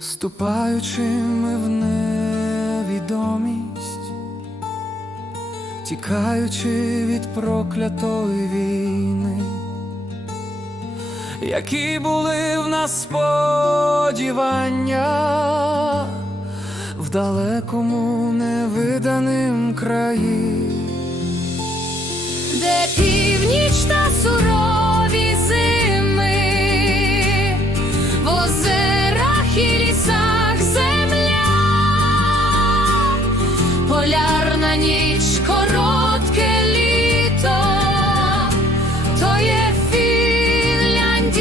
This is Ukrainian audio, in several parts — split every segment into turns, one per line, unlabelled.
Ступаючи ми в невідомість, тікаючи від проклятої війни, які були в нас сподівання в далекому невиданим краї.
де ніч, коротке літо, то є Фінляндія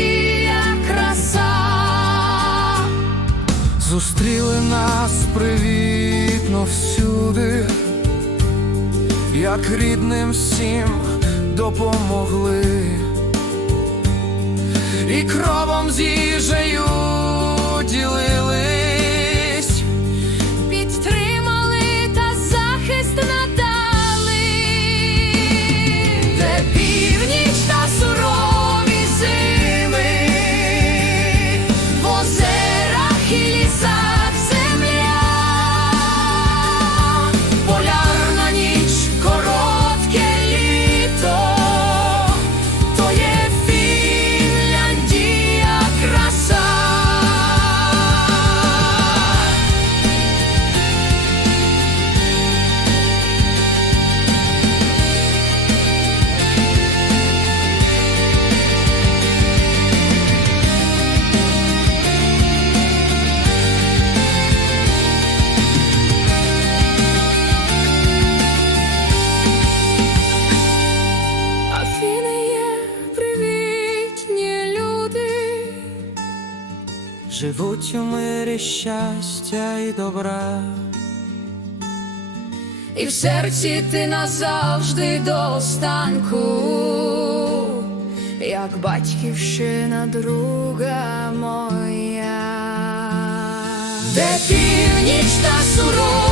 краса.
Зустріли нас привітно всюди, як рідним всім допомогли, і кровом з живуть у мирі щастя і добра.
і в серці ти назавжди до останку, як батьківщина друга моя, де північ та сурова.